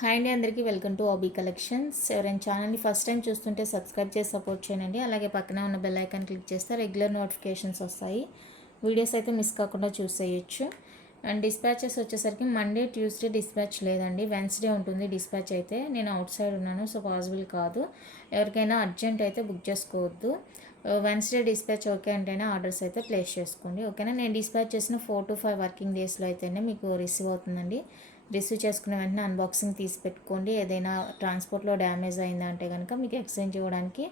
Hi అండి, అందరికీ welcome to ఆబీ collections. ఎవరైనా ఛానల్ని ఫస్ట్ టైం చూస్తుంటే సబ్స్క్రైబ్ చేసి సపోర్ట్ చేయండి. అలాగే పక్కనే ఉన్న బెల్ ఐకాన్ క్లిక్ చేస్తే రెగ్యులర్ నోటిఫికేషన్స్ వస్తాయి. వీడియోస్ అయితే మిస్ కాకుండా చూసేయచ్చు. అండ్ డిస్పాచెస్ వచ్చేసరికి మండే ట్యూస్డే డిస్పాచ్ లేదండి, వెన్స్డే ఉంటుంది డిస్పాచ్. అయితే నేను అవుట్ సైడ్ ఉన్నాను, సో పాసిబుల్ కాదు. ఎవరికైనా అర్జెంట్ అయితే బుక్ చేసుకోవద్దు. వెన్స్డే డిస్పాచ్ ఓకే అంటేనే ఆర్డర్స్ అయితే ప్లేస్ చేసుకోండి, ఓకేనా. నేను డిస్పాచ్ చేసిన 4 to 5 వర్కింగ్ డేస్లో అయితేనే మీకు రిసీవ్ అవుతుందండి. రిసీవ్ చేసుకున్న వెంటనే అన్బాక్సింగ్ తీసి పెట్టుకోండి. ఏదైనా ట్రాన్స్పోర్ట్లో డ్యామేజ్ అయిందంటే కనుక మీకు ఎక్స్చేంజ్ ఇవ్వడానికి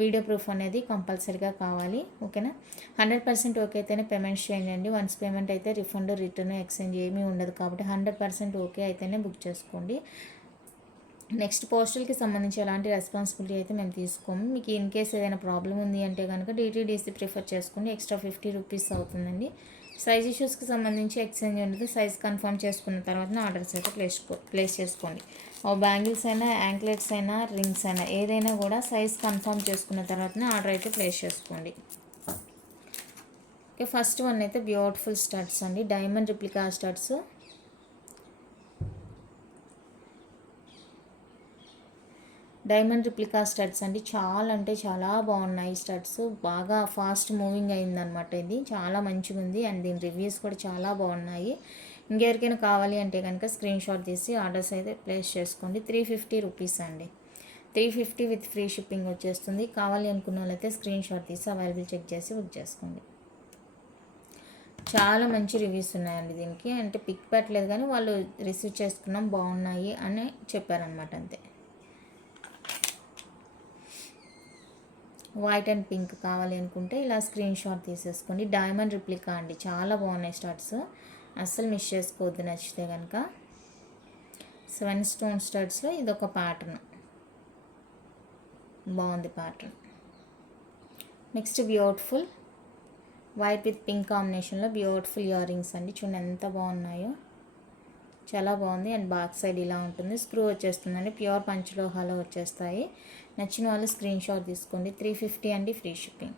వీడియో ప్రూఫ్ అనేది కంపల్సరీగా కావాలి, ఓకేనా. 100% ఓకే అయితేనే పేమెంట్స్ చేయండి. వన్స్ పేమెంట్ అయితే రిఫండ్, రిటర్న్, ఎక్స్చేంజ్ ఏమీ ఉండదు కాబట్టి 100% ఓకే అయితేనే బుక్ చేసుకోండి. నెక్స్ట్ పోస్టల్కి సంబంధించి ఎలాంటి రెస్పాన్సిబిలిటీ అయితే మేము తీసుకోము. మీకు ఇన్ కేస్ ఏదైనా ప్రాబ్లం ఉంది అంటే కనుక DTDC ప్రిఫర్ చేసుకోండి, ఎక్స్ట్రా 50 రూపీస్ అవుతుందండి. సైజ్ ఇష్యూస్కి సంబంధించి ఎక్స్చేంజ్ ఉండదు. సైజ్ కన్ఫర్మ్ చేసుకున్న తర్వాత ఆర్డర్స్ అయితే ప్లేస్ చేసుకోండి. బ్యాంగిల్స్ అయినా, యాంక్లెట్స్ అయినా, రింగ్స్ అయినా ఏదైనా కూడా సైజ్ కన్ఫర్మ్ చేసుకున్న తర్వాతనే ఆర్డర్ అయితే ప్లేస్ చేసుకోండి. ఓకే, ఫస్ట్ వన్ అయితే బ్యూటిఫుల్ స్టడ్స్ అండి, diamond replica studs. Diamond replica studs అండి, చాలా అంటే చాలా బాగున్నాయి స్టడ్స్. బాగా ఫాస్ట్ మూవింగ్ అయిందనమాట. ఇది చాలా మంచిగా ఉంది అండ్ దీని రివ్యూస్ కూడా చాలా బాగున్నాయి. ఇంకెవరికైనా కావాలి అంటే కనుక స్క్రీన్ షాట్ తీసి ఆర్డర్స్ అయితే ప్లేస్ చేసుకోండి. 350 రూపీస్ అండి, 350 విత్ ఫ్రీ షిప్పింగ్ వచ్చేస్తుంది. కావాలి అనుకున్న వాళ్ళైతే స్క్రీన్ షాట్ తీసి అవైలబుల్ చెక్ చేసి బుక్ చేసుకోండి. చాలా మంచి రివ్యూస్ ఉన్నాయండి దీనికి. అంటే పిక్ పెట్టలేదు కానీ వాళ్ళు రిసీవ్ చేసుకున్నాం, బాగున్నాయి అని చెప్పారనమాట, అంతే. వైట్ అండ్ పింక్ కావాలి అనుకుంటే ఇలా స్క్రీన్ షాట్ తీసేసుకోండి. డైమండ్ రిప్లికా అండి, చాలా బాగున్నాయి స్టడ్స్, అస్సలు మిస్ చేసుకోవద్దు నచ్చితే కనుక. 7 స్టోన్ స్టడ్స్లో ఇదొక ప్యాటర్న్, బాగుంది pattern. Next beautiful white with pink కాంబినేషన్లో బ్యూటిఫుల్ ఇయర్ రింగ్స్ అండి, చూడండి ఎంత బాగున్నాయో, చాలా బాగుంది. అండ్ బ్యాక్ సైడ్ ఇలా ఉంటుంది, స్క్రూ వచ్చేస్తుందండి, ప్యూర్ పంచలోహాలో వచ్చేస్తాయి. నచ్చిన వాళ్ళు స్క్రీన్ షాట్ తీసుకోండి. 350 అండి, free shipping.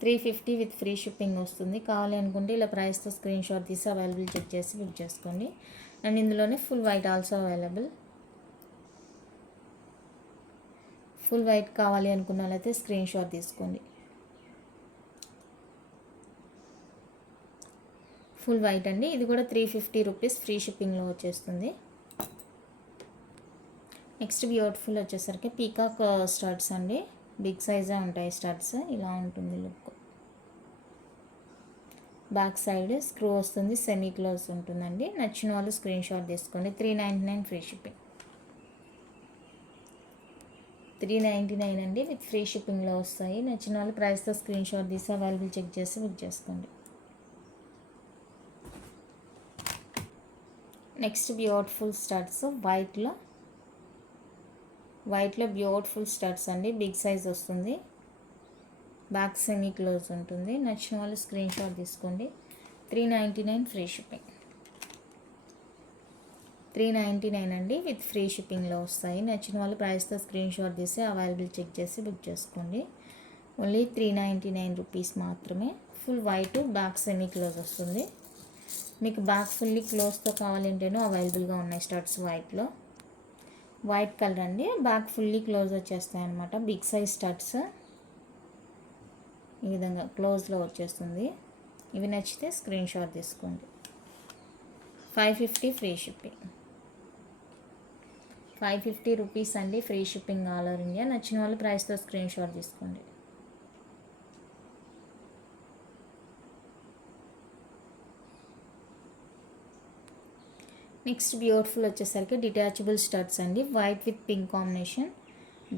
350 with free shipping వస్తుంది. కావాలి అనుకుంటే ఇలా ప్రైస్తో స్క్రీన్ షాట్ తీసి అవైలబుల్ చెక్ చేసి బుక్ చేసుకోండి. అండ్ ఇందులోనే full white also available. Full white కావాలి అనుకున్న వాళ్ళైతే స్క్రీన్ షాట్ తీసుకోండి. ఫుల్ వైట్ అండి, ఇది కూడా 350 రూపీస్ ఫ్రీ షిప్పింగ్లో వచ్చేస్తుంది. నెక్స్ట్ బ్యూటిఫుల్ వచ్చేసరికి పీకాక్ స్టడ్స్ అండి, బిగ్ సైజే ఉంటాయి స్టడ్స్. ఇలా ఉంటుంది లుక్. బ్యాక్ సైడ్ స్క్రూ వస్తుంది, సెమీ క్లోజ్ ఉంటుందండి. నచ్చిన వాళ్ళు స్క్రీన్ షాట్ తీసుకోండి. 399 ఫ్రీ షిప్పింగ్. 399 అండి, విత్ ఫ్రీ షిప్పింగ్లో వస్తాయి. నచ్చిన వాళ్ళు ప్రైస్తో స్క్రీన్ షాట్ తీసి అవైలబుల్ చెక్ చేసి బుక్ చేసుకోండి. నెక్స్ట్ బ్యూటిఫుల్ స్టడ్స్ వైట్లో బ్యూటిఫుల్ స్టడ్స్ అండి, బిగ్ సైజ్ వస్తుంది, బ్యాక్ సెమీ క్లోజ్ ఉంటుంది. నచ్చిన వాళ్ళు స్క్రీన్ షాట్ తీసుకోండి. 399 ఫ్రీ షిప్పింగ్. 399 అండి, విత్ ఫ్రీ షిప్పింగ్లో వస్తాయి. నచ్చిన వాళ్ళు ప్రైస్తో స్క్రీన్ షాట్ తీసి అవైలబుల్ చెక్ చేసి బుక్ చేసుకోండి. ఓన్లీ 399 రూపీస్ మాత్రమే. Full white, back semi close వస్తుంది. మీకు బ్యాక్ ఫుల్లీ క్లోజ్తో కావాలంటేనూ అవైలబుల్గా ఉన్నాయి స్టడ్స్ వైట్లో. వైట్ కలర్ అండి, బ్యాక్ ఫుల్లీ క్లోజ్ వచ్చేస్తాయి అన్నమాట. బిగ్ సైజ్ స్టడ్స్ ఈ విధంగా క్లోజ్లో వచ్చేస్తుంది. ఇవి నచ్చితే స్క్రీన్ షాట్ తీసుకోండి. 550 ఫ్రీ షిప్పింగ్. 550 రూపీస్ అండి, free shipping all over India. నచ్చిన వాళ్ళు ప్రైస్తో స్క్రీన్ షాట్ తీసుకోండి. నెక్స్ట్ బ్యూటిఫుల్ వచ్చేసరికి డిటాచబుల్ స్టడ్స్ అండి, white with pink combination.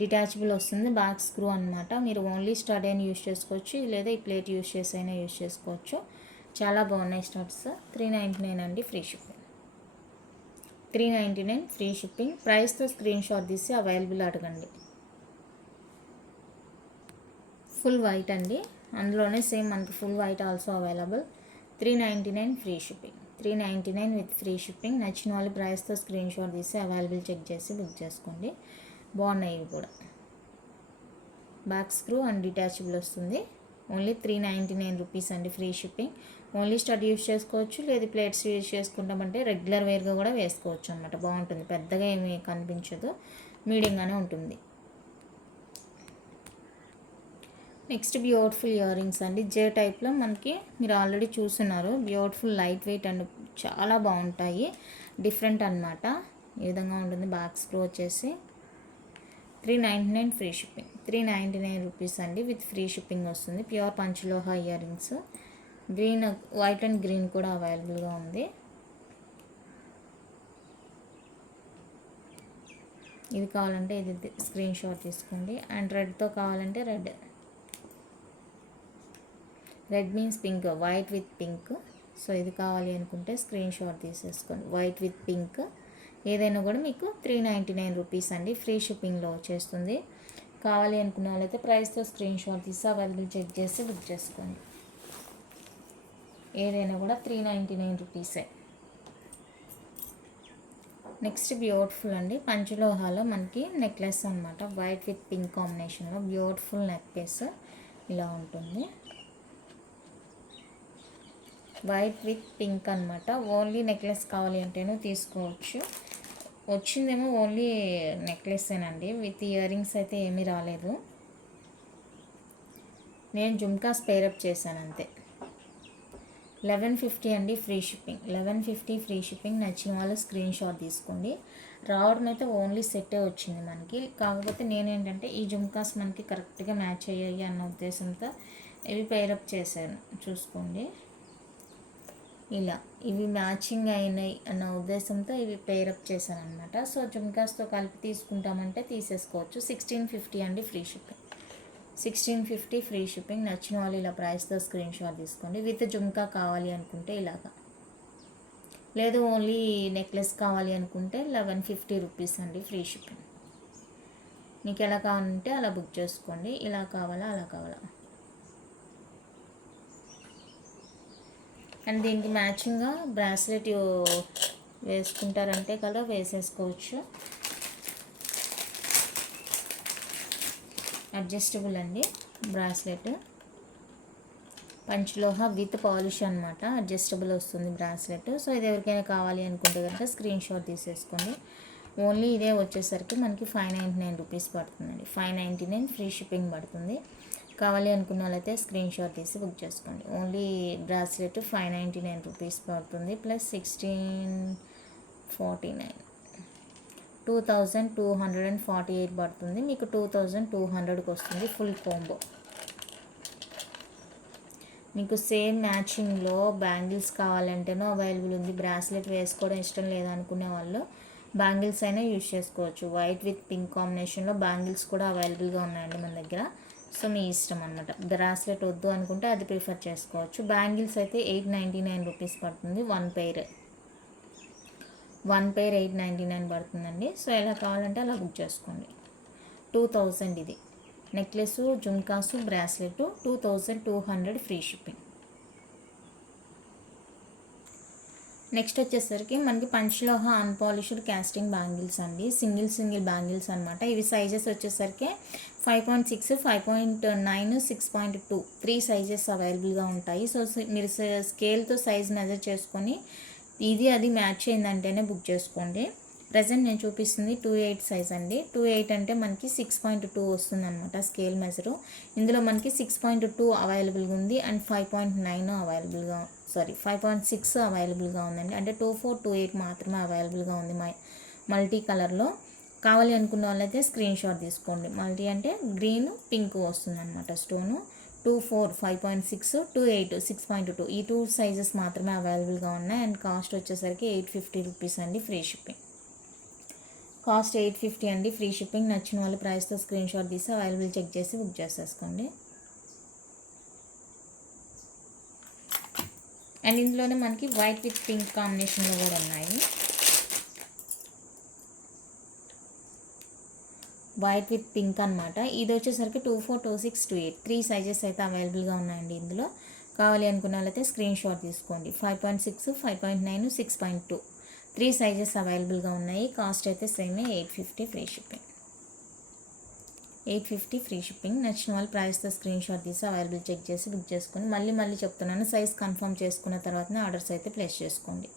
Detachable వస్తుంది, బ్యాక్ స్క్రూ అనమాట. మీరు ఓన్లీ స్టడ్ అయినా యూస్ చేసుకోవచ్చు, లేదా ఈ ప్లేట్ యూస్ చేసి అయినా యూస్ చేసుకోవచ్చు. చాలా బాగున్నాయి స్టడ్స్. 399 అండి, ఫ్రీ షిప్పింగ్. 399 free shipping. ప్రైస్తో స్క్రీన్ షాట్ తీసి అవైలబుల్ అడగండి. ఫుల్ వైట్ అండి, అందులోనే సేమ్ మనకి full white also available. 399 free shipping. 399 with free shipping. నచ్చిన వాళ్ళు ప్రైస్తో స్క్రీన్ షాట్ తీసి అవైలబుల్ చెక్ చేసి బుక్ చేసుకోండి. బాగున్నాయి ఇవి కూడా. బ్యాక్ స్క్రూ అండ్ డిటాచబుల్ వస్తుంది. ఓన్లీ 399 రూపీస్ అండి free shipping. Only stud use చేసుకోవచ్చు, లేదు ప్లేట్స్ యూజ్ చేసుకుంటామంటే రెగ్యులర్ వేర్గా కూడా వేసుకోవచ్చు అనమాట. బాగుంటుంది, పెద్దగా ఏమీ కనిపించదు, మీడియంగానే ఉంటుంది. నెక్స్ట్ బ్యూటిఫుల్ ఇయర్ రింగ్స్ అండి. జే టైప్లో మనకి మీరు ఆల్రెడీ చూస్తున్నారు. బ్యూటిఫుల్ లైట్ వెయిట్ అండ్ చాలా బాగుంటాయి, డిఫరెంట్ అనమాట. ఈ విధంగా ఉంటుంది. బ్యాక్ స్క్రూ వచ్చేసి 399 ఫ్రీ షిప్పింగ్. 399 రూపీస్ అండి, విత్ ఫ్రీ షిప్పింగ్ వస్తుంది. Pure panchaloha earrings. Green, white and green కూడా అవైలబుల్గా ఉంది. ఇది కావాలంటే ఇది స్క్రీన్ షాట్ తీసుకోండి. అండ్ రెడ్తో కావాలంటే red means pink, white with pink. So ఇది కావాలి అనుకుంటే స్క్రీన్ షాట్ తీసేసుకోండి. వైట్ విత్ పింక్ ఏదైనా కూడా మీకు 399 రూపీస్ అండి, ఫ్రీ షిప్పింగ్లో వచ్చేస్తుంది. కావాలి అనుకున్న వాళ్ళైతే ప్రైస్తో స్క్రీన్ షాట్ తీసి అవైలబుల్ చెక్ చేసి బుక్ చేసుకోండి. ఏదైనా కూడా 399 రూపీసే. నెక్స్ట్ బ్యూటిఫుల్ అండి, పంచలోహాలో మనకి నెక్లెస్ అనమాట. వైట్ విత్ పింక్ కాంబినేషన్లో బ్యూటిఫుల్ నెక్ పీస్ ఇలా ఉంటుంది. వైట్ విత్ పింక్ అనమాట. ఓన్లీ నెక్లెస్ కావాలి అంటేనూ తీసుకోవచ్చు. వచ్చిందేమో ఓన్లీ నెక్లెస్సేనండి, విత్ ఇయర్ రింగ్స్ అయితే ఏమీ రాలేదు. నేను జుమ్కాస్ పేరప్ చేశాను అంతే. 1150 అండి ఫ్రీ షిప్పింగ్. 1150 free shipping. నచ్చిన వాళ్ళు స్క్రీన్ షాట్ తీసుకోండి. రావడం అయితే ఓన్లీ సెట్టే వచ్చింది మనకి. కాకపోతే నేనేంటంటే ఈ జుమ్కాస్ మనకి కరెక్ట్గా మ్యాచ్ అయ్యాయి అన్న ఉద్దేశంతో ఇవి పేరప్ చేశాను, చూసుకోండి. ఇలా ఇవి మ్యాచింగ్ అయినాయి అన్న ఉద్దేశంతో ఇవి పేరప్ చేశాను అనమాట. సో జుమ్కాస్తో కలిపి తీసుకుంటామంటే తీసేసుకోవచ్చు. 1650 అండి ఫ్రీ షిప్పింగ్. 1650 free shipping. నచ్చిన వాళ్ళు ఇలా ప్రైస్తో స్క్రీన్ షాట్ తీసుకోండి. విత్ జుమ్కా కావాలి అనుకుంటే ఇలాగా, లేదు ఓన్లీ నెక్లెస్ కావాలి అనుకుంటే 1150 రూపీస్ అండి ఫ్రీ షిప్పింగ్. మీకు ఎలా కావాలంటే అలా బుక్ చేసుకోండి. ఇలా కావాలా అలా కావాలా. అండ్ దీనికి మ్యాచింగ్గా బ్రాస్లెట్ వేసుకుంటారంటే కదా వేసేసుకోవచ్చు. అడ్జస్టబుల్ అండి బ్రాస్లెట్. పంచలోహ విత్ పాలిష్ అనమాట. అడ్జస్టబుల్ వస్తుంది బ్రాస్లెట్. సో ఇది ఎవరికైనా కావాలి అనుకుంటే కనుక స్క్రీన్ షాట్ తీసేసుకోండి. ఓన్లీ ఇదే వచ్చేసరికి మనకి 599 రూపీస్ పడుతుందండి. 599 ఫ్రీ షిప్పింగ్ పడుతుంది. కావాలి అనుకున్న వాళ్ళైతే స్క్రీన్ షాట్ తీసి బుక్ చేసుకోండి. ఓన్లీ బ్రాస్లెట్ 599 రూపీస్ పడుతుంది, ప్లస్ 1649 2248 పడుతుంది. మీకు 2200కి వస్తుంది ఫుల్ కాంబో. మీకు సేమ్ మ్యాచింగ్లో బ్యాంగిల్స్ కావాలంటేనో అవైలబుల్ ఉంది. బ్రాస్లెట్ వేసుకోవడం ఇష్టం లేదనుకునే వాళ్ళు బ్యాంగిల్స్ అయినా యూజ్ చేసుకోవచ్చు. వైట్ విత్ పింక్ కాంబినేషన్లో బ్యాంగిల్స్ కూడా అవైలబుల్గా ఉన్నాయండి మన దగ్గర. సో మీ ఇష్టం అనమాట. బ్రాస్లెట్ వద్దు అనుకుంటే అది ప్రిఫర్ చేసుకోవచ్చు. బ్యాంగిల్స్ అయితే 899 రూపీస్ పడుతుంది. వన్ పెయిర్ 899 పడుతుందండి. సో ఎలా కావాలంటే అలా బుక్ చేసుకోండి. 2000 ఇది necklace, jhumkas, bracelet 2200 free shipping. Next వచ్చేసరికి మనకి పంచలోహ అన్పాలిష్డ్ క్యాస్టింగ్ బ్యాంగిల్స్ అండి. సింగిల్ బ్యాంగిల్స్ అనమాట. ఇవి సైజెస్ వచ్చేసరికి 5.6, 5.9, 6.2 3 సైజెస్ అవైలబుల్గా ఉంటాయి. సో మీరు స్కేల్తో సైజ్ మెజర్ చేసుకొని ఇది అది మ్యాచ్ అయిందంటేనే బుక్ చేసుకోండి. ప్రజెంట్ నేను చూపిస్తుంది 28 సైజ్ అండి. 28 అంటే మనకి 6.2 వస్తుంది అనమాట స్కేల్ మెజరు. ఇందులో మనకి 6.2 అవైలబుల్గా ఉంది అండ్ 5.9 అవైలబుల్గా 5.6 అవైలబుల్గా ఉందండి. అంటే 24, 28 మాత్రమే అవైలబుల్గా ఉంది మల్టీ కలర్లో. కావాలి అనుకున్న వాళ్ళైతే స్క్రీన్ షాట్ తీసుకోండి. మల్టీ అంటే గ్రీన్ పింక్ వస్తుంది అనమాట స్టోను. 24, 5.6, 28, 6.2 ఈ 2 సైజెస్ మాత్రమే అవైలబుల్గా ఉన్నాయి. అండ్ కాస్ట్ వచ్చేసరికి 850 రూపీస్ అండి ఫ్రీ షిప్పింగ్. కాస్ట్ 850 అండి ఫ్రీ షిప్పింగ్. నచ్చిన వాళ్ళు ప్రైస్తో స్క్రీన్ షాట్ తీసి అవైలబుల్ చెక్ చేసి బుక్ చేసేసుకోండి. అండ్ ఇందులోనే మనకి వైట్ విత్ పింక్ కాంబినేషన్లో కూడా ఉన్నాయి. వైట్ విత్ పింక్ అనమాట. ఇది వచ్చేసరికి 24, 26, 28 3 సైజెస్ అయితే అవైలబుల్గా ఉన్నాయండి ఇందులో. కావాలి అనుకున్న వాళ్ళైతే స్క్రీన్ షాట్ తీసుకోండి. 5.6, 5.9, 6.2 3 సైజెస్ అవైలబుల్గా ఉన్నాయి. కాస్ట్ అయితే సేమే 850 ఫ్రీ షిప్పింగ్. 850 free shipping. నచ్చిన వాళ్ళు ప్రైస్తో స్క్రీన్ షాట్ తీసి అవైలబుల్ చెక్ చేసి బుక్ చేసుకొని మళ్ళీ చెప్తున్నాను, సైజ్ కన్ఫర్మ్ చేసుకున్న తర్వాతనే ఆర్డర్స్ అయితే ప్లేస్ చేసుకోండి.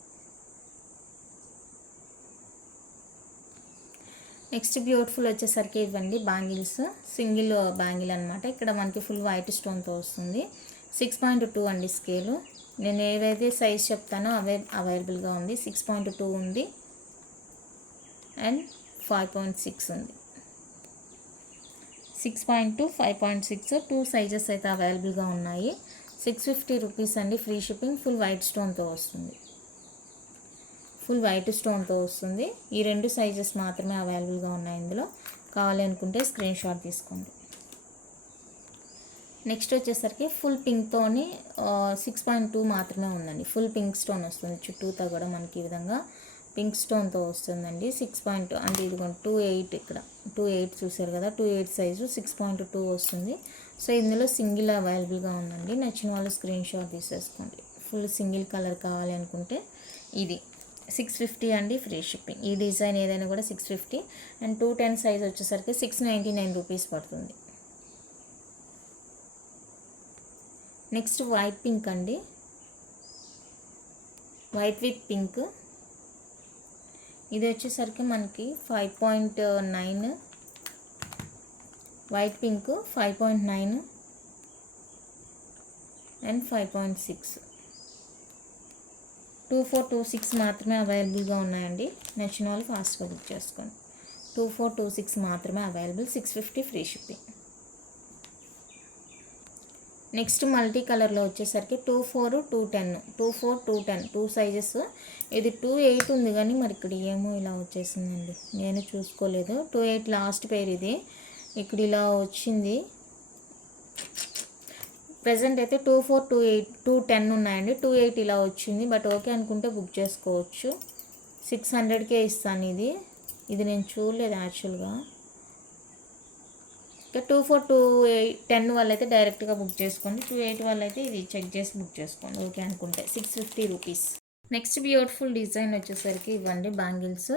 నెక్స్ట్ బ్యూటిఫుల్ వచ్చేసరికి ఇవ్వండి బ్యాంగిల్స్, సింగిల్ బ్యాంగిల్ అనమాట. ఇక్కడ మనకి ఫుల్ వైట్ స్టోన్తో వస్తుంది. 6.2 అండి స్కేలు. నేను ఏవైతే సైజ్ చెప్తానో అవే అవైలబుల్గా ఉంది. 6.2 ఉంది అండ్ 5.6 ఉంది. 6.2, 5.6 2 సైజెస్ అయితే అవైలబుల్గా ఉన్నాయి. 650 రూపీస్ అండి ఫ్రీ షిప్పింగ్. ఫుల్ వైట్ స్టోన్తో వస్తుంది. ఫుల్ వైట్ స్టోన్తో వస్తుంది. ఈ 2 సైజెస్ మాత్రమే అవైలబుల్గా ఉన్నాయి. ఇందులో కావాలి అనుకుంటే స్క్రీన్ షాట్ తీసుకోండి. నెక్స్ట్ వచ్చేసరికి ఫుల్ పింక్తోని 6.2 మాత్రమే ఉందండి. ఫుల్ పింక్ స్టోన్ వస్తుంది. చుట్టూతో కూడా మనకి ఈ విధంగా పింక్ స్టోన్తో వస్తుందండి. 6.2 అంటే ఇదిగోండి 2.8, ఇక్కడ 2.8 చూసారు కదా, 2.8 సైజు 6.2 వస్తుంది. సో ఇందులో సింగిల్ అవైలబుల్గా ఉందండి. నచ్చిన వాళ్ళు స్క్రీన్ షాట్ తీసేసుకోండి. ఫుల్ సింగిల్ కలర్ కావాలి అనుకుంటే ఇది 650 అండి ఫ్రీ షిప్పింగ్. ఈ డిజైన్ ఏదైనా కూడా 650 అండ్ 210 సైజ్ వచ్చేసరికి 699 రూపీస్ పడుతుంది. నెక్స్ట్ వైట్ పింక్ అండి, వైట్ విత్ పింక్. ఇది వచ్చేసరికి మనకి 5.9, వైట్ పింక్ 5.9 అండ్ 5.6. 2426 మాత్రమే అవైలబుల్గా ఉన్నాయండి. నచ్చిన వాళ్ళు ఫాస్ట్గా బుక్ చేసుకోండి. 2426 మాత్రమే available. 650 free shipping. Next multi కలర్లో వచ్చేసరికి 24, 210, 24, 210 2 సైజెస్. ఇది 2.8 ఉంది కానీ మరి ఇక్కడ ఏమో ఇలా వచ్చేసిందండి, నేను చూసుకోలేదు. 2.8 లాస్ట్ పేర్ ఇది, ఇక్కడ ఇలా వచ్చింది. ప్రజెంట్ అయితే 24, 2.8, 210 ఉన్నాయండి. 2.8 ఇలా వచ్చింది. బట్ ఓకే అనుకుంటే బుక్ చేసుకోవచ్చు. 600కే ఇస్తాను. ఇది నేను చూడలేదు యాక్చువల్గా. ఇంకా 24, 210 వాళ్ళైతే డైరెక్ట్గా బుక్ చేసుకోండి. 2.8 వాళ్ళైతే ఇది చెక్ చేసి బుక్ చేసుకోండి ఓకే అనుకుంటే. 650 రూపీస్. నెక్స్ట్ బ్యూటిఫుల్ డిజైన్ వచ్చేసరికి ఇవ్వండి బ్యాంగిల్స్,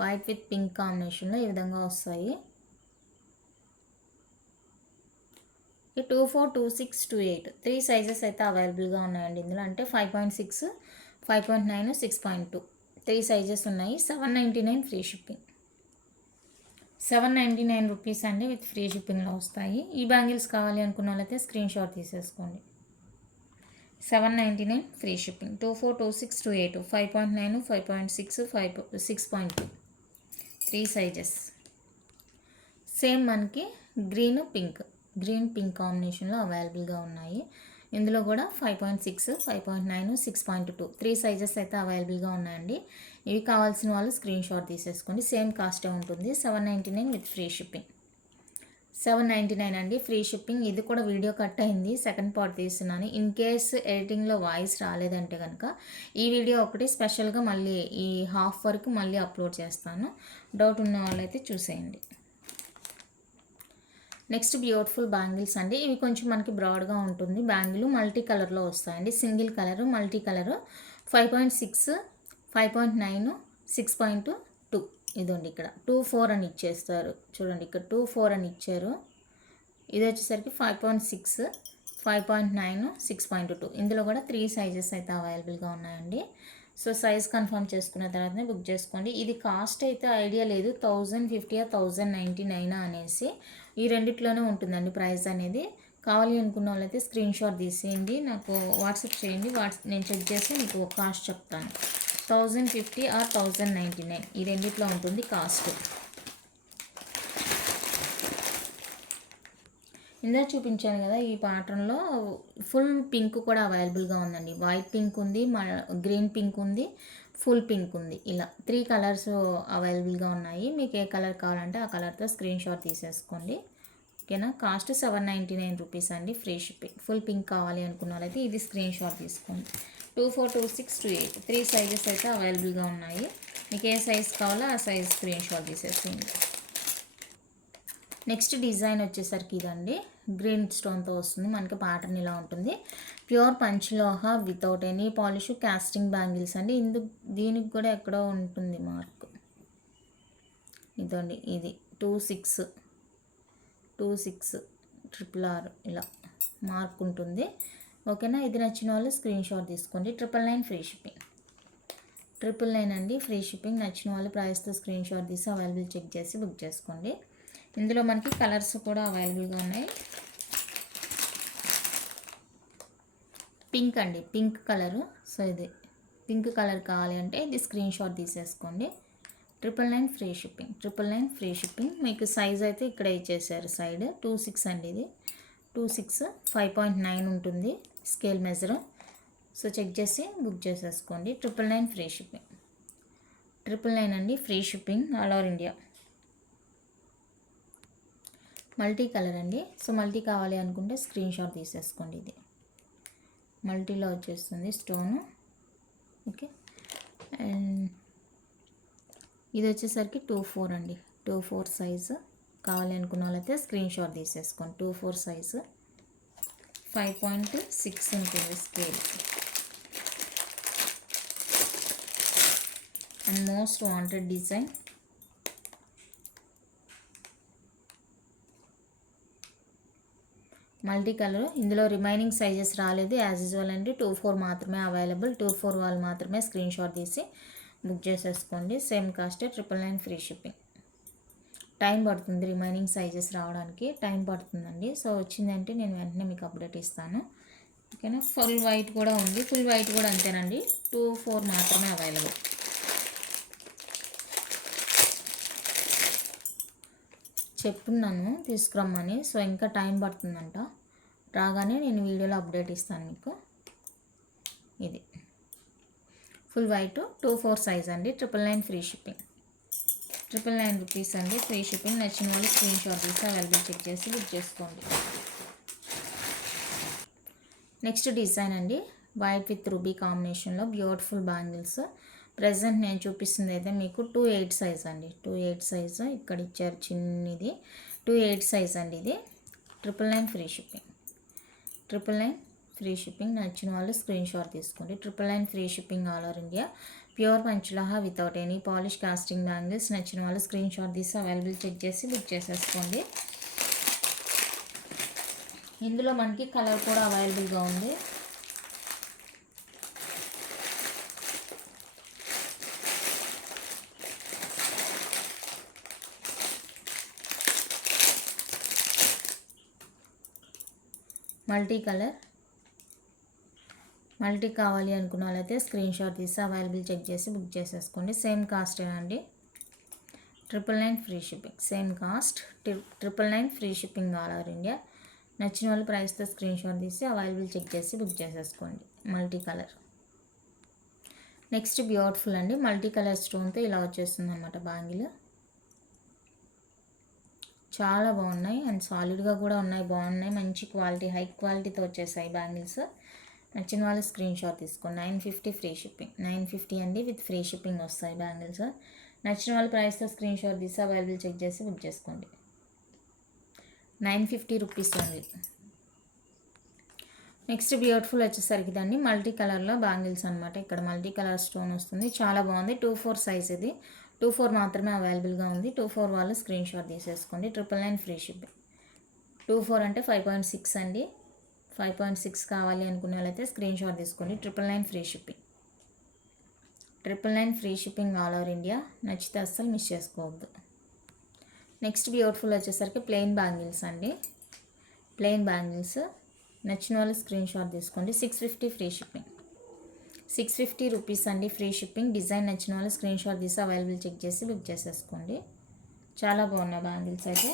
వైట్ విత్ పింక్ కాంబినేషన్లో ఈ విధంగా వస్తాయి. 24, 26, 28 3 సైజెస్ అయితే అవైలబుల్గా ఉన్నాయండి ఇందులో. అంటే 5.6, 5.9, 6.2 3 సైజెస్ ఉన్నాయి. 799 ఫ్రీ షిప్పింగ్. 799 రూపీస్ అండి విత్ ఫ్రీ షిప్పింగ్లో వస్తాయి. ఈ బ్యాంగిల్స్ కావాలి అనుకున్న వాళ్ళైతే స్క్రీన్ షాట్ తీసేసుకోండి. 799 ఫ్రీ షిప్పింగ్. 24, 26, 28 5.9, 5.6, 6.2 3 సైజెస్. సేమ్ మనకి గ్రీన్ పింక్ కాంబినేషన్లో అవైలబుల్గా ఉన్నాయి. ఇందులో కూడా 5.6, 5.9, 6.2 3 సైజెస్ అయితే అవైలబుల్గా ఉన్నాయండి. ఇవి కావాల్సిన వాళ్ళు స్క్రీన్ షాట్ తీసేసుకోండి. సేమ్ కాస్టే ఉంటుంది. 799 విత్ ఫ్రీ షిప్పింగ్. 799 అండి ఫ్రీ షిప్పింగ్. ఇది కూడా వీడియో కట్ అయింది, సెకండ్ పార్ట్ తీస్తున్నాను. ఇన్ కేస్ ఎడిటింగ్లో వాయిస్ రాలేదంటే కనుక ఈ వీడియో ఒకటి స్పెషల్గా మళ్ళీ ఈ హాఫ్ వరకు మళ్ళీ అప్లోడ్ చేస్తాను. డౌట్ ఉన్న వాళ్ళైతే చూసేయండి. నెక్స్ట్ బ్యూటిఫుల్ బ్యాంగిల్స్ అండి. ఇవి కొంచెం మనకి బ్రాడ్గా ఉంటుంది. బ్యాంగిల్ మల్టీ కలర్లో వస్తాయండి. Single colour, multi colour. 5.6, 5.9, 6.2 ఇదండి. ఇక్కడ 24 అని ఇచ్చేస్తారు చూడండి, ఇక్కడ 24 అని ఇచ్చారు. ఇది వచ్చేసరికి 5.6, 5.9, 6.2 ఇందులో కూడా 3 సైజెస్ అయితే అవైలబుల్గా ఉన్నాయండి. సో సైజ్ కన్ఫర్మ్ చేసుకున్న తర్వాతనే బుక్ చేసుకోండి. ఇది కాస్ట్ అయితే ఐడియా లేదు, 1050 1099 అనేసి ఈ రెండిట్లోనే ఉంటుందండి ప్రైస్ అనేది. కావాలి అనుకున్న వాళ్ళైతే స్క్రీన్ షాట్ తీసేయండి, నాకు వాట్సాప్ చేయండి. నేను చెక్ చేసి మీకు కాస్ట్ చెప్తాను. 1050 ఆర్ 1099 ఈ రెండిట్లో ఉంటుంది కాస్ట్. ఇందా చూపించాను కదా ఈ ప్యాటర్న్లో ఫుల్ పింక్ కూడా అవైలబుల్గా ఉందండి. వైట్ పింక్ ఉంది, గ్రీన్ పింక్ ఉంది, ఫుల్ పింక్ ఉంది. ఇలా 3 కలర్స్ అవైలబుల్గా ఉన్నాయి. మీకు ఏ కలర్ కావాలంటే ఆ కలర్తో స్క్రీన్ షాట్ తీసేసుకోండి ఓకేనా. కాస్ట్ 799 రూపీస్ అండి ఫ్రీ షిప్పింగ్. ఫుల్ పింక్ కావాలి అనుకున్న వాళ్ళైతే ఇది స్క్రీన్ షాట్ తీసుకోండి. 24, 26, 28 3 సైజెస్ అయితే అవైలబుల్గా ఉన్నాయి. మీకు ఏ సైజ్ కావాలో ఆ సైజ్ స్క్రీన్ షాట్ తీసేసుకోండి. నెక్స్ట్ డిజైన్ వచ్చేసరికి ఇదండి, గ్రీన్ స్టోన్తో వస్తుంది. మనకి ప్యాటర్న్ ఇలా ఉంటుంది. Pure panchaloha without any polish casting bangles అండి. దీనికి కూడా ఎక్కడో ఉంటుంది మార్క్. ఇదండి, ఇది 26 26RRR ఇలా మార్క్ ఉంటుంది. ఓకేనా. ఇది నచ్చిన వాళ్ళు స్క్రీన్ షాట్ తీసుకోండి. 999 ఫ్రీ షిప్పింగ్. 999 అండి ఫ్రీ షిప్పింగ్. నచ్చిన వాళ్ళు ప్రైస్తో స్క్రీన్ షాట్ తీసి అవైలబుల్ చెక్ చేసి బుక్ చేసుకోండి. ఇందులో మనకి కలర్స్ కూడా అవైలబుల్గా ఉన్నాయి. పింక్ అండి, పింక్ కలరు. సో ఇది పింక్ కలర్ కావాలి అంటే ఇది స్క్రీన్ షాట్ తీసేసుకోండి. 999 ఫ్రీ షిప్పింగ్. 999 free shipping. మీకు సైజ్ అయితే ఇక్కడ ఇచ్చేసారు సైడ్ 26 అండి. ఇది 26 5.9 ఉంటుంది స్కేల్ మెజర్. సో చెక్ చేసి బుక్ చేసేసుకోండి. 999 ఫ్రీ షిప్పింగ్. 999 అండి free shipping all over India. Multi colour అండి. సో మల్టీ కావాలి అనుకుంటే స్క్రీన్ షాట్ తీసేసుకోండి. ఇది మల్టీలో వచ్చేస్తుంది స్టోను. ఓకే. అండ్ ఇది వచ్చేసరికి 24 అండి. 24 సైజు కావాలి అనుకున్న వాళ్ళైతే స్క్రీన్ షాట్ తీసేసుకోండి. 24 సైజు 5.6 ఉంటుంది scale. And most wanted design multi colour. ఇందులో రిమైనింగ్ సైజెస్ రాలేదు యాజ్ యూజువల్ అండి. 24 మాత్రమే అవైలబుల్. 24 వాళ్ళు మాత్రమే స్క్రీన్ షాట్ తీసి బుక్ చేసేసుకోండి. Same cost 999 free shipping. Time పడుతుంది రిమైనింగ్ సైజెస్ రావడానికి, టైం పడుతుందండి. సో వచ్చిందంటే నేను వెంటనే మీకు అప్డేట్ ఇస్తాను. ఓకేనా. ఫుల్ వైట్ కూడా ఉంది. ఫుల్ వైట్ కూడా అంతేనండి. 24 మాత్రమే అవైలబుల్. చెప్తున్నాను తీసుకురమ్మని. సో ఇంకా టైం పడుతుందంట. రాగానే నేను వీడియోలో అప్డేట్ ఇస్తాను మీకు. ఇది ఫుల్ వైట్ 24 సైజ్ అండి. 999 ఫ్రీ షిప్పింగ్. 999 రూపీస్ అండి ఫ్రీ షిప్పింగ్. నచ్చిన వాళ్ళు స్క్రీన్ షాట్ తీసి అవైలబుల్ చెక్ చేసి బుక్ చేసుకోండి. నెక్స్ట్ డిజైన్ అండి. వైట్ విత్ రూబీ కాంబినేషన్లో బ్యూటిఫుల్ బ్యాంగిల్స్. ప్రజెంట్ నేను చూపిస్తుంది అయితే మీకు 28 సైజ్ అండి. 28 సైజు ఇక్కడ ఇచ్చారు చిన్నది. 28 సైజ్ అండి ఇది. 999 ఫ్రీ షిప్పింగ్. 999 free shipping. నచ్చిన వాళ్ళు స్క్రీన్ షాట్ తీసుకోండి. 999 free shipping all over India. Pure panchaloha without any polish casting bangles. నచ్చిన వాళ్ళు స్క్రీన్ షాట్ తీసి అవైలబుల్ చెక్ చేసి బుక్ చేసేసుకోండి. ఇందులో మనకి కలర్ కూడా అవైలబుల్గా ఉంది. Multi colour. మల్టీ కావాలి అనుకున్న వాళ్ళైతే స్క్రీన్ షాట్ తీసి అవైలబుల్ చెక్ చేసి బుక్ చేసేసుకోండి. సేమ్ కాస్ట్ అండి. 999 free shipping. Same cost 999 free shipping all over India. నచ్చిన వాళ్ళు ప్రైస్తో స్క్రీన్ షాట్ తీసి అవైలబుల్ చెక్ చేసి బుక్ చేసేసుకోండి. Multi colour. నెక్స్ట్ బ్యూటిఫుల్ అండి. మల్టీ కలర్ స్టోన్తో ఇలా వచ్చేస్తుంది అన్నమాట బ్యాంగిల్. చాలా బాగున్నాయి అండ్ సాలిడ్గా కూడా ఉన్నాయి. బాగున్నాయి, మంచి క్వాలిటీ, హై క్వాలిటీతో వచ్చేసాయి బ్యాంగిల్స్. నచ్చిన వాళ్ళు స్క్రీన్ షాట్ తీసుకోండి. 950 ఫ్రీ షిప్పింగ్. 950 అండి విత్ ఫ్రీ షిప్పింగ్ వస్తాయి బ్యాంగిల్స్. నచ్చిన వాళ్ళ ప్రైస్తో స్క్రీన్ షాట్ తీసి అవైలబుల్ చెక్ చేసి బుక్ చేసుకోండి. 950 రూపీస్ అండి. నెక్స్ట్ బ్యూటిఫుల్ వచ్చేసరికి దాన్ని మల్టీ కలర్లో బ్యాంగిల్స్ అనమాట. ఇక్కడ మల్టీ కలర్ స్టోన్ వస్తుంది. చాలా బాగుంది. 24 సైజ్ ఇది. 24 మాత్రమే అవైలబుల్గా ఉంది. 24 వాళ్ళు స్క్రీన్ షాట్ తీసేసుకోండి. 999 ఫ్రీ షిప్పింగ్. 24 అంటే 5.6 అండి. 5.6 కావాలి అనుకునే వాళ్ళైతే స్క్రీన్ షాట్ తీసుకోండి. 999 free shipping. 999 free shipping all over India. నచ్చితే అస్సలు మిస్ చేసుకోవద్దు. నెక్స్ట్ బ్యూటిఫుల్ వచ్చేసరికి ప్లెయిన్ బ్యాంగిల్స్ అండి. Plain bangles. నచ్చిన వాళ్ళు స్క్రీన్ షాట్ తీసుకోండి. 650 ఫ్రీ షిప్పింగ్. 650 రూపీస్ అండి ఫ్రీ షిప్పింగ్. డిజైన్ నచ్చిన వాళ్ళు స్క్రీన్ షాట్ తీసి అవైలబుల్ చెక్ చేసి బుక్ చేసేసుకోండి. చాలా బాగున్నాయి బ్యాంగిల్స్ అయితే.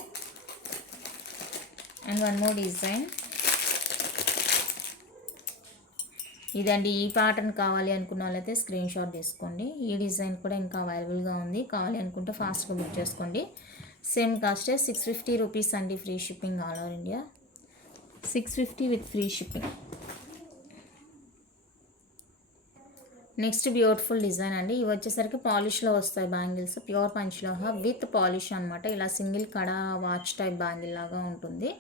అండ్ వన్ మోర్ డిజైన్ ఇదండి. ఈ ప్యాటర్న్ కావాలి అనుకున్న వాళ్ళైతే స్క్రీన్ షాట్ తీసుకోండి. ఈ డిజైన్ కూడా ఇంకా అవైలబుల్గా ఉంది. కావాలి అనుకుంటే ఫాస్ట్గా బుక్ చేసుకోండి. సేమ్ కాస్టే 650 రూపీస్ అండి free shipping all over India. 650 with free shipping. Next beautiful design అండి. ఇవి వచ్చేసరికి పాలిష్లో వస్తాయి బ్యాంగిల్స్. ప్యూర్ పంచలోహ విత్ పాలిష్ అనమాట. ఇలా సింగిల్ కడ వాచ్ టైప్ బ్యాంగిల్ లాగా ఉంటుంది.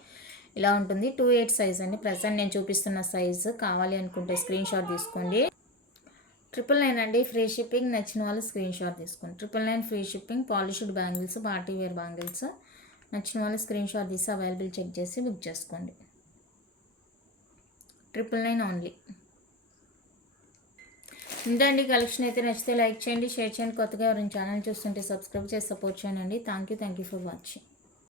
ఇలా ఉంటుంది. 28 సైజ్ అండి. ప్రజెంట్ నేను చూపిస్తున్న సైజు. కావాలి అనుకుంటే స్క్రీన్ షాట్ తీసుకోండి. 999 అండి ఫ్రీ షిప్పింగ్. నచ్చిన వాళ్ళు స్క్రీన్ షాట్ తీసుకోండి. 999 free shipping. Polished bangles, party wear bangles. నచ్చిన వాళ్ళు స్క్రీన్ షాట్ తీసి అవైలబుల్ చెక్ చేసి బుక్ చేసుకోండి. 999 ఓన్లీ. ఇంతండి కలెక్షన్ అయితే. నచ్చితే లైక్ చేయండి, షేర్ చేయండి. కొత్తగా ఎవరైనా ఛానల్ చూస్తుంటే సబ్స్క్రైబ్ చేసి సపోర్ట్ చేయండి. Thank you for watching.